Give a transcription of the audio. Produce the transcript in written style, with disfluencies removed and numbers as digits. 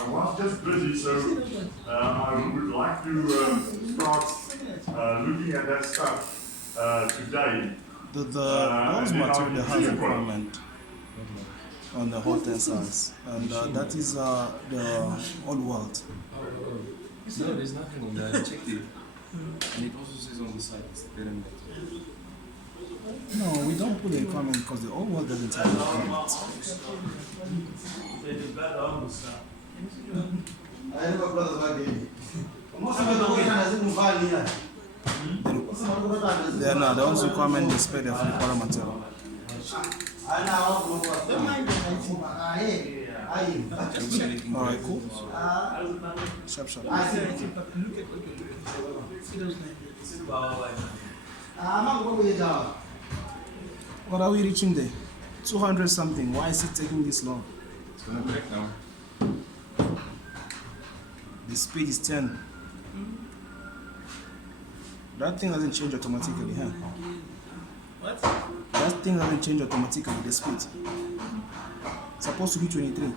I was just busy, so I would like to start looking at that stuff today. Those material has a requirement on the whole tensiles, and that is the old world. No, there's nothing on there. I checked it. And it also says on the side it's better than that. No, we don't put the requirement because the old world doesn't have the requirement. They are not. The only requirement is paid for the power material. Alright, cool. Sharp. What are we reaching there? 200 something. Why is it taking this long? It's gonna break now. The speed is 10. That thing doesn't change automatically, huh? What? That thing doesn't change automatically, the speed. It's supposed to be 23.